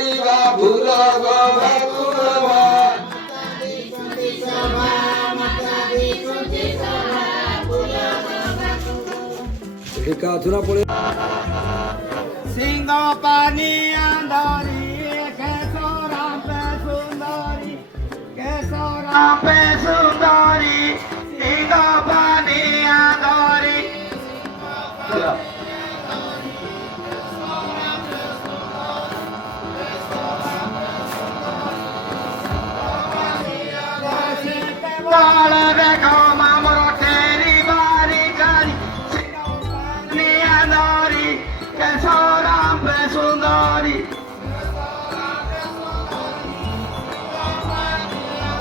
କରିବା ଭୁଲ सिंह पानी अंधारी केसोराम पे सुंदरी केसोराम पे सुंदरी सिंह पानी अंधारी देखो मामरो तेरी बारी जारी सिंह पानी अंधारी केसोराम पे सुंदरी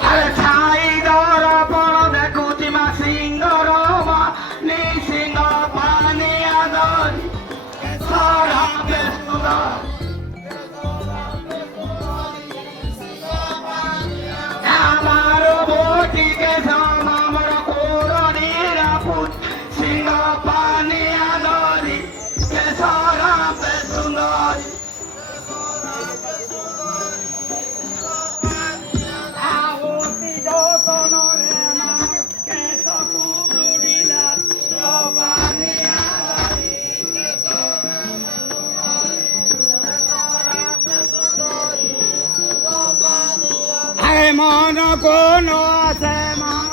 अरे छाई दौर पण देखुची मा सिंगर मा नी सिंह पानी अंधारी केसोराम पे सुंदरी আমারো ভোটিকে আমার কোরণীর পুত সিংহ পানি আদরি কেশরা পে সুন্দরী আওতি যতনরে আমার কেশ কুরুড়িলা সিংহ পানি আদরি কেশরা পে সুন্দরী কেশরা পে সুন্দরী সিংহ পানি আরে মন কোন আছে মন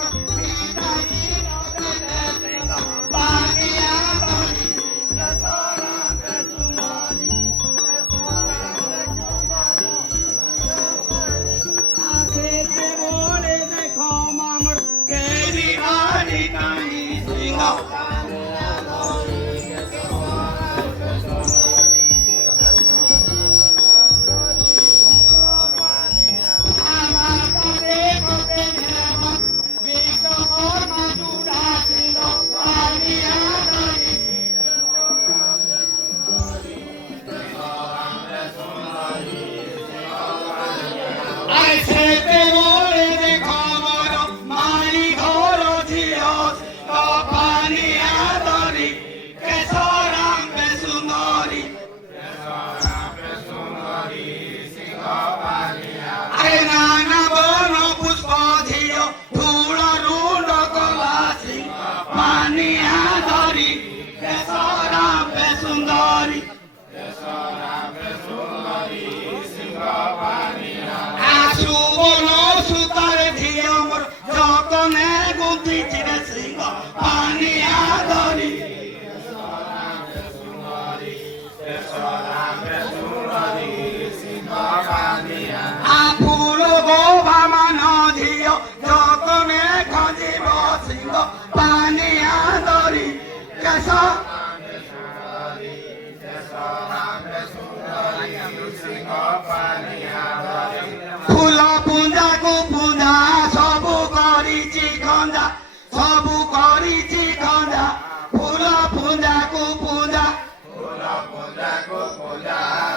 ফুল পুঞ্জা কু পুঞ্জা সবু করিছি খঞ্জা সবু করিছি খঞ্জা ফুল পুঞ্জা কু পুঞ্জা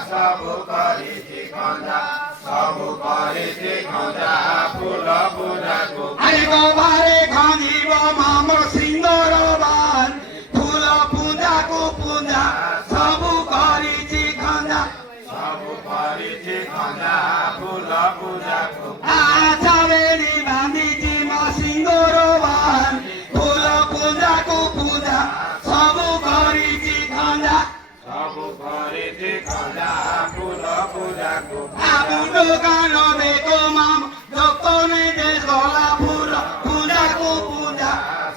সবু করিছি খঞ্জা সবু করিছি খঞ্জা ফুল পুঞ্জা কু আরে গোবারে খঞ্জিব মামর সিংহর বান ফুল পুঞ্জা কু পুঞ্জা সবু করিছি খঞ্জা সবু করিছি খঞ্জা ফুল পুঞ্জা কু আচাবেরি বাঁধিছি মা সিংহর বান ফুল পুঞ্জা কু পুঞ্জা সবু করিছি খঞ্জা সবু করিছি খঞ্জা ফুল পুঞ্জা কু আবু দোকান দেখো মাম দোকানে যে গলা ফুল পুঞ্জা কু পুঞ্জা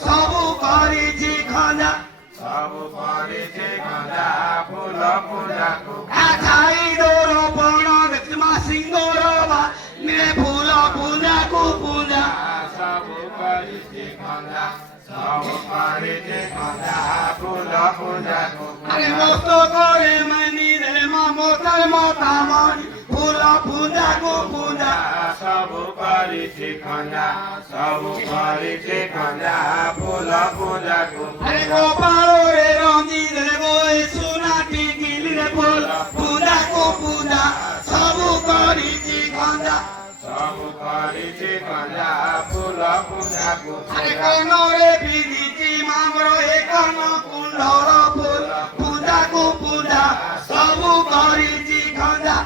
সবু করিছি খঞ্জা সবু করিছি খঞ্জা ফুল পুঞ্জা কু আছাই দোর পণ দেখি মা সিংহর বান নে ফুল পুঞ্জা কু পুঞ্জা সবু করিছি খঞ্জা সবু করিছি খঞ্জা ফুল পুঞ্জা কু আরে মস্ত করে মানি রে মা মোতার মতা মনি ফুল পুঞ্জা কু পুঞ্জা সবু করিছি খঞ্জা সবু করিছি খঞ্জা ফুল পুঞ্জা কু আরে গোপাল রে রঞ্জিত রে বই সোনা টিকিল রে ফুল পুঞ্জা কু পুঞ্জা সবু করিছি খঞ্জা সবু করিছি খঞ্জা ফুল পুঞ্জা কু আরে কোন রে বিদিছি মামর একন কুণ্ডর ফুল পুঞ্জা কু পুঞ্জা সবু করিছি খঞ্জা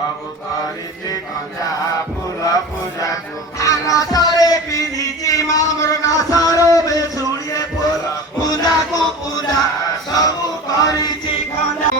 ସବୁ କରିଛି ଖଞ୍ଜା ଫୁଲ ପୂଜାକୁ ନାସରେ ପିନ୍ଧିଛି ମା ମୋର ନାସର ବେଶୁଣିଏ ଫୁଲ ପୂଜାକୁ ପୂଜା ସବୁ କରିଛି ଖଞ୍ଜା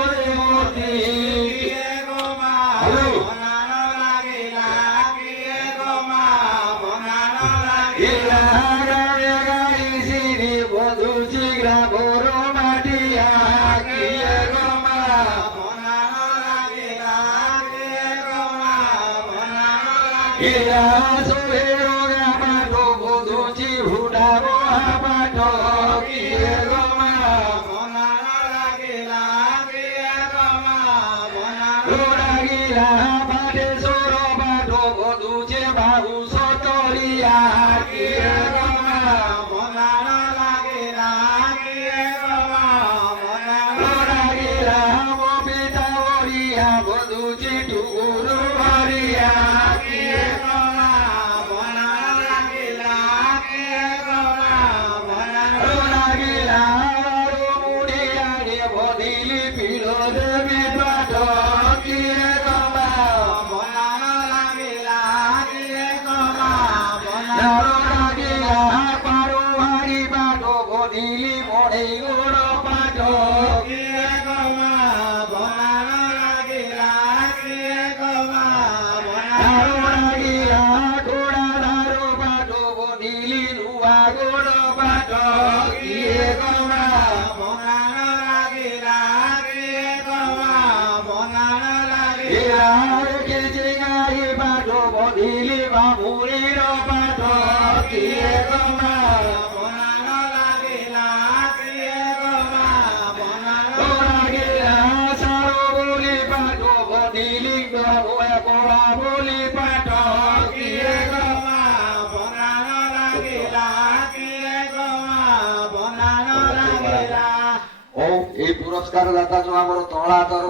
पुरस्कार दाता जो आम तला तर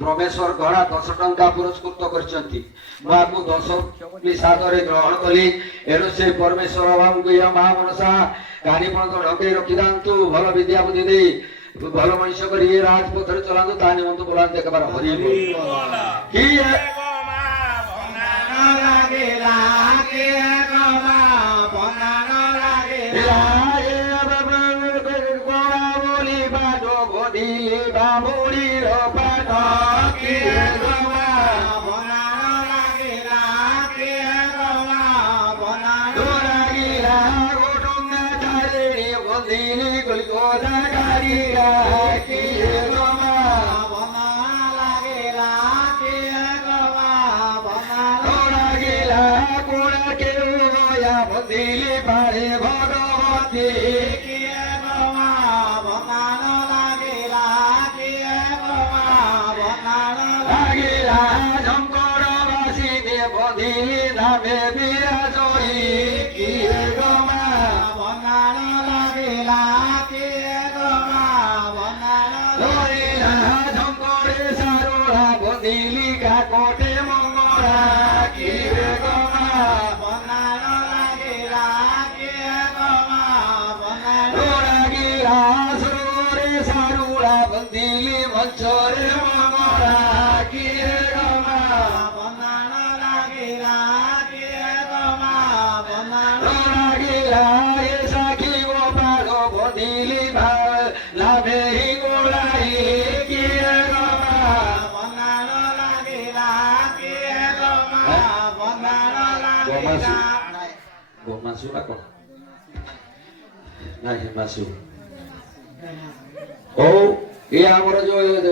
प्रमेश्वर गढ़ा 10 टंका पुरस्कृत करछंती माकु 10 सादरे ग्रहण कली एनु से परमेश्वर बाबू को या महा मनसा गाड़ी पण तो ढके रखि दांतु भल विद्या बुद्धि दे भल मनुष्य करी राजपथ रे चलांतु तानी मन तो बोला देखबार हरि बोल की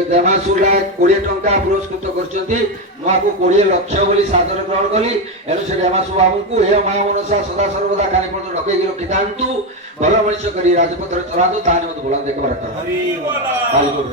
देमासुरा 20 टंका पुरस्कृत करछंती माकु 20 लाख बोली सादर ग्रहण कली एनु से देमासु बाबू को हे महा मनसा सदा सर्वदा कानी पण रखेगी रखितांतु भल मनुष्य करी राजपथ रे चलांतु ताने मत बोला देखबार कर हरि बोल हरि बोल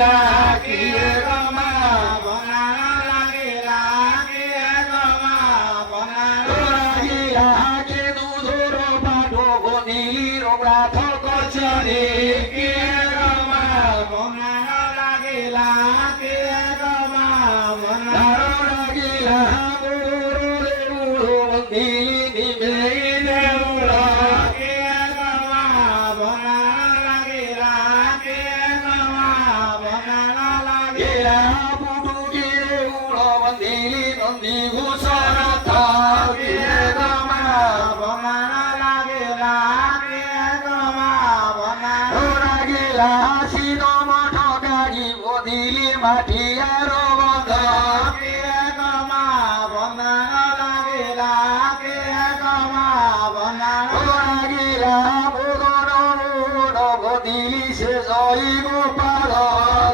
লাগিলা কিয়ে গমা বনানো লাগিলা কিয়ে গমা বনানো লাগিলা কে দুধর পাঠো বনিলি রোগড়া থকচরে কিয়ে গমা বনানো লাগিলা কিয়ে গমা বনানো লাগিলা বুড়ো বুড়ো বনিলি নিমে বুড়ো কিয়ে গমা বনানো লাগিলা কিয়ে গমা বনানো লাগিলা বুড়ো কিরে বুড়ো বনিলি নন্দী ভূষণ থাকিয়ে গমা বনানো লাগিলা কিয়ে গমা বনানো লাগিলা শির মঠ গাড়ি বদিলি মাটি আর বন্ধ কিয়ে গমা বনানো লাগিলা কিয়ে গমা বনানো লাগিলা বুড়ো বুড়ো বদিলি সে জয় গোপাল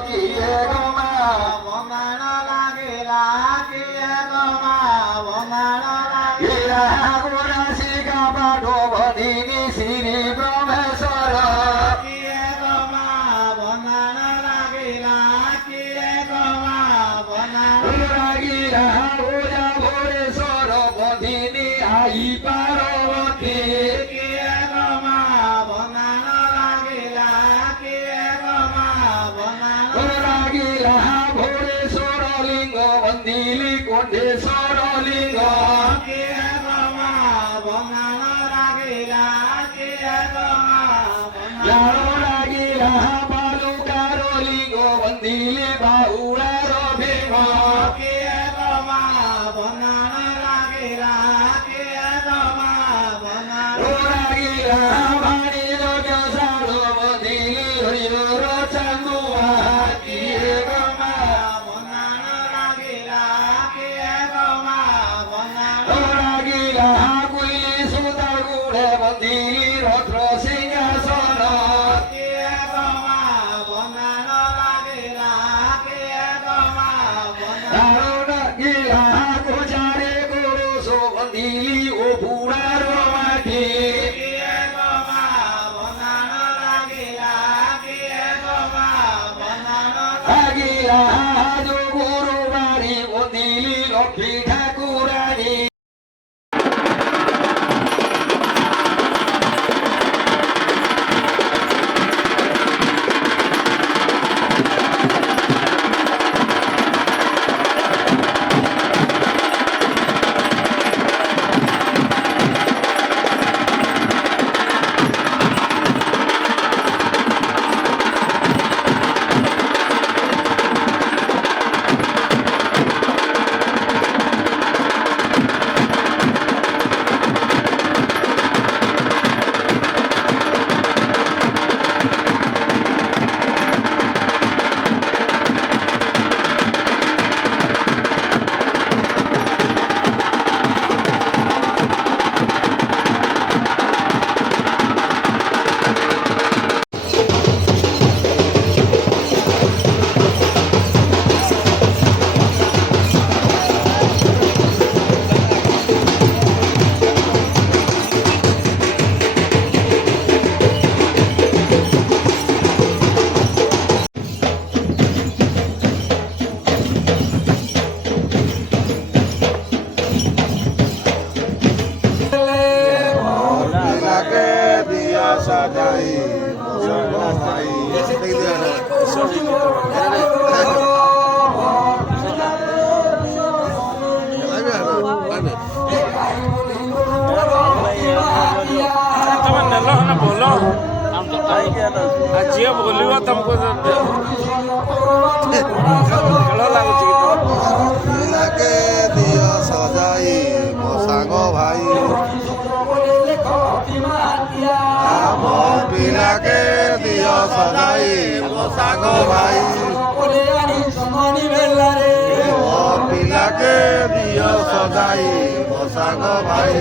কিয়ে গমা বনানো লাগিলা কিয়ে গমা বনানো লাগিলা গোরা শিকা পাঠো বদিনি শ্রী ব্রহ্মেশ্বর কিয়ে গমা বনানো লাগিলা কিয়ে গমা বনানো লাগিলা গোরা ভোরেশ্বর বদিনি আই পার্বতী কিয়ে গমা বনানো লাগিলা কিয়ে গমা বনানো লাগিলা ভোরেশ্বর লিঙ্গ বন্দিলি কোণ্ডেশ্বর লিঙ্গ কিয়ে গমা বনানো লাগিলা কিয়ে গমা বনানো লাগিলা বালুকার লিঙ্গ বন্দিলি বাউড়ার ভীম কিয়ে গমা বনানো লাগিলা কিয়ে গমা বনানো লাগিলা ভাণির সাধ বন্দিলি হরির চান্দুয়া কিয়ে গমা বনানো লাগিলা কিয়ে গমা বনানো লাগিলা কুইলি সুতার গুড়ে বন্দিলি রত্র সিংহাসন কিয়ে গমা বনানো লাগিলা কিয়ে গমা বনানো লাগিলা গোজারে গরু বন্দিলি ও পুরার মাটি কিয়ে গমা বনানো লাগিলা কিয়ে গমা বনানো লাগিলা গুরু বাড়ি বন্দিলি লক্ষ্মী ঠাকুরানী ଝିଅ ବୋଲିବ ତମକୁ ଭଲ ଲାଗୁଛି ପିଲାକେ ଦିଅ ସଜାଇ ମୋ ସାଙ୍ଗ ଭାଇ ଆମ ପିଲାକେ ଦିଅ ସଜାଇ ମୋ ସାଙ୍ଗ ଭାଇ ମୋ ପିଲାକେ ଦିଅ ସଜାଇ ମୋ ସାଙ୍ଗ ଭାଇ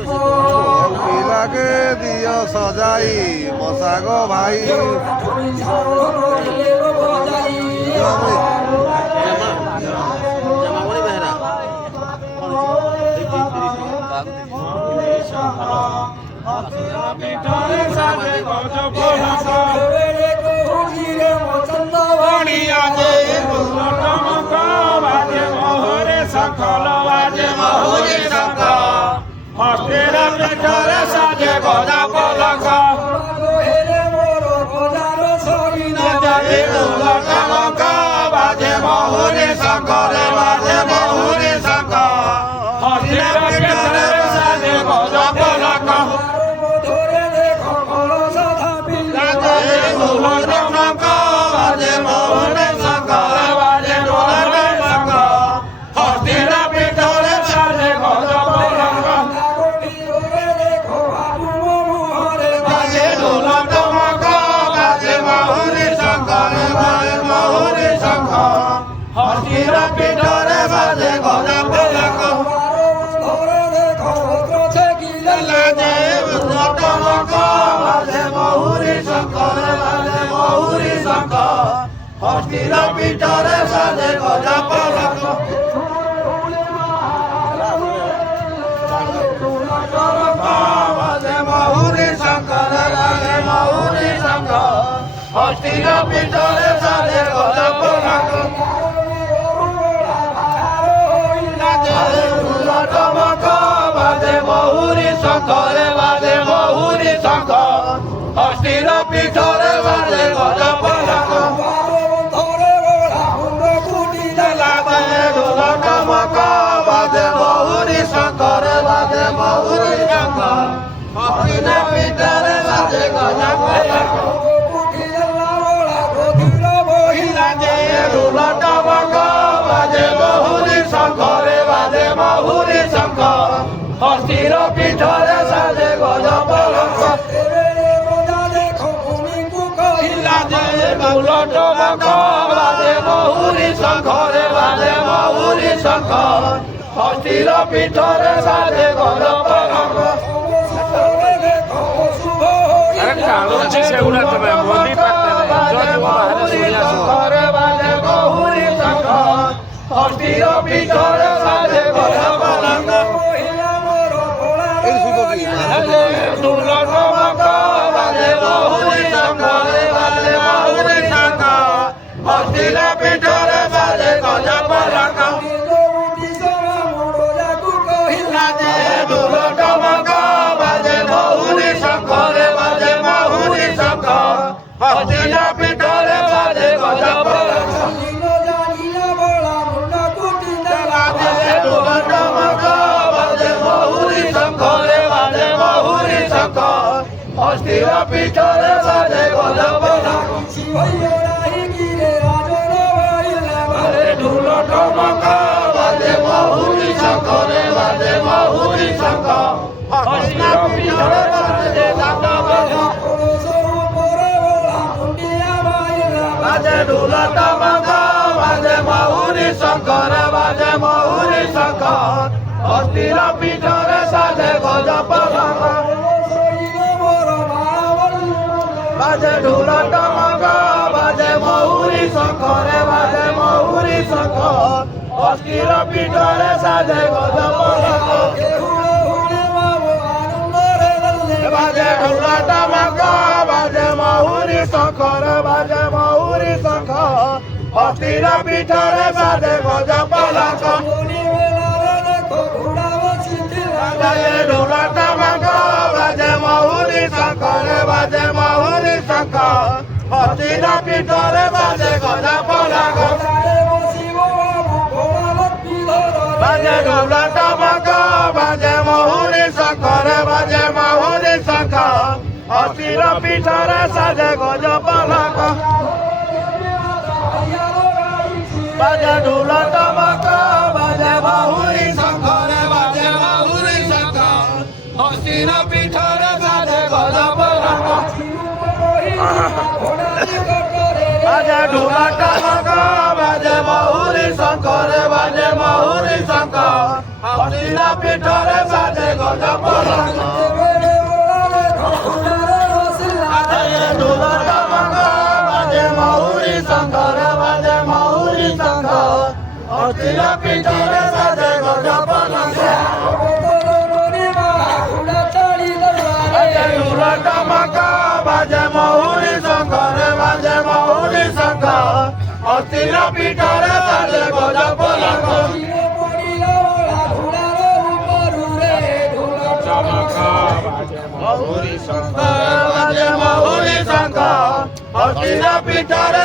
ମୋ ପିଲାକେ ଦିଅ ସଜାଇ ମୋ ସାଙ୍ଗ ଭାଇ ପିଠାରେ ସାଜେ ଗଜ ପଣସ ଗଣିଆ ଯେ ଟମକ ବାଜେ ମହୁରେ ଶଙ୍ଖ ବାଜେ ମହୁରେ ଶଙ୍ଖ ହସ୍ତିର ପିଠରେ ସାଜେ ଗଜା ପଲକ ଟମକ ବାଜେ ମହୁରେ ଶଙ୍ଖରେ ବାଜେ ମହୁରେ ଶଙ୍ଖ ହସ୍ତିର ପିଠରେ ସାଜେ ଗଜା ପଲକ ଟମକ ବାଜେ ମହୁରେ ଶଙ୍ଖରେ ବାଜେ ମହୁରେ ଶଙ୍ଖ ହସ୍ତିର ପିଠରେ ସାଜେ ଗଜା ପଲକ ବାଜେ ଢୋଲ ଟମକ ବାଜେ ମହୁରେ ଶଙ୍ଖରେ ବାଜେ ମହୁରେ ଶଙ୍ଖ ହସ୍ତିର ପିଠରେ ବାଜେ ଗଜା ପଲକ ବାଜେ ଟମକ ବାଜେ ମହୁରେ ଶଙ୍ଖରେ ବାଜେ ମହୁରେ ଶଙ୍ଖ ହସ୍ତିର ପିଠରେ ବାଜେ ଗଜା ପଲକ ବାଜେ ମହୁରେ ଶଙ୍ଖରେ ବାଜେ ମହୁରେ ଶଙ୍ଖ ହସ୍ତିର ପିଠରେ ବାଜେ ଗଜା ପଲକ ଟମକ ବାଜେ ମହୁରେ ଶଙ୍ଖରେ ବାଜେ ମହୁରେ ଶଙ୍ଖ ହସ୍ତିର ପିଠରେ ବାଜେ ଗଜା ପଲକ ଢୋଲ ଟମକ ବାଜେ ମହୁରେ ଶଙ୍ଖରେ ବାଜେ ମହୁରେ ଶଙ୍ଖ ହସ୍ତିର ପିଠରେ ବାଜେ ଗଜା ପଲକ ଢୋଲ ଟମକ ବାଜେ ମହୁରେ ଶଙ୍ଖରେ ବାଜେ ମହୁରେ ଶଙ୍ଖ ହସ୍ତିର ପିଠରେ ବାଜେ ଗଜା ପଲକ ଢୋଲ ଟମକ ବାଜେ ମହୁରେ ଶଙ୍ଖରେ ବାଜେ ମହୁରେ ଶଙ୍ଖ ହସ୍ତିର ପିଠରେ ବାଜେ ଗଜା ପଲକ ଚାଲୁଛି ସେଗୁଡ଼ା ତମେ ମୋଦି ବାଜେ ମହୁରେ ଶଙ୍ଖରେ ବାଜେ ମହୁରେ ଶଙ୍ଖ ହସ୍ତିର ପିଠରେ ବାଜେ ଗଜା ପଲକ ଢୋଲ ଟମକ ବାଜେ ମହୁରେ ଶଙ୍ଖରେ ବାଜେ ମହୁରେ ଶଙ୍ଖ ହସ୍ତିର ପିଠରେ ବାଜେ ଗଜା ପଲକ ଢୋଲ ଟମକ ବାଜେ ମହୁରେ ଶଙ୍ଖରେ ବାଜେ ମହୁରେ ଶଙ୍ଖ ହସ୍ତିର ପିଠରେ ବାଜେ ଗଜା ପଲକ ଢୋଲ ଟମକ ବାଜେ ମହୁରେ ଶଙ୍ଖରେ ବାଜେ ମହୁରେ ଶଙ୍ଖ ହସ୍ତିର ପିଠରେ ବାଜେ ଗଜା ପଲକ ଢୋଲ ଟମକ ବାଜେ ମହୁରେ ଶଙ୍ଖରେ ବାଜେ ମହୁରେ ଶଙ୍ଖ ହସ୍ତିର ପିଠରେ ବାଜେ ଗଜା ପଲକ ବାଜେ ଢୋଲ ଟମକ ବାଜେ ମହୁରେ ଶଙ୍ଖରେ ବାଜେ ମହୁରେ ଶଙ୍ଖ ହସ୍ତିର ପିଠରେ ବାଜେ ଗଜା ପଲକ ବାଜେ ଢୋଲ ଟମକ ବାଜେ ମହୁରେ ଶଙ୍ଖରେ ବାଜେ ମହୁରେ ଶଙ୍ଖ ହସ୍ତିର ପିଠରେ ବାଜେ ଗଜା ପଲକ ବାଜେ ଢୋଲ ଟମକ ବାଜେ ମହୁରେ ଶଙ୍ଖରେ ବାଜେ ମହୁରେ ଶଙ୍ଖ ହସ୍ତିର ପିଠରେ ବାଜେ ଗଜା ପଲକ ବାଜେ ଢୋଲ ଟମକ ବାଜେ ମହୁରେ ଶଙ୍ଖରେ ବାଜେ ମହୁରେ ଶଙ୍ଖ ହସ୍ତିର ପିଠରେ ବାଜେ ଗଜା ପଲକ ବାଜେ ଢୋଲ ଟମକ ବାଜେ ମହୁରେ ଶଙ୍ଖରେ ବାଜେ ମହୁରେ ଶଙ୍ଖ ହସ୍ତିର ପିଠରେ ବାଜେ ଗଜା ପଲକ ବାଜେ ଢୋଲ ଟମକ ବାଜେ ମହୁରେ ଶଙ୍ଖରେ ବାଜେ ମହୁରେ ଶଙ୍ଖ ହସ୍ତିର ପିଠରେ ବାଜେ ଗଜା ପଲକ ବାଜେ ଢୋଲ ଟମକ ବାଜେ ମହୁରେ ଶଙ୍ଖରେ ବାଜେ ମହୁରେ ଶଙ୍ଖ ହସ୍ତିର ପିଠରେ ବାଜେ ଗଜା ପଲକ ଢୋଲ ଟମକ ବାଜେ ମହୁରେ ଶଙ୍ଖରେ ବାଜେ ମହୁରେ ଶଙ୍ଖ ହସ୍ତିର ପିଠରେ ବାଜେ ଗଜା ପଲକ ଢୋଲ ଟମକ ବାଜେ ମହୁରେ ଶଙ୍ଖରେ ବାଜେ ମହୁରେ ଶଙ୍ଖ ହସ୍ତିର ପିଠରେ ସାଜେ ଗଜ ପଲଙ୍କ ମହୁରୀ ଶଙ୍ଖ ବାଜେ ମହୁରୀ ଶଙ୍ଖ ହସ୍ତିର ପିଠରେ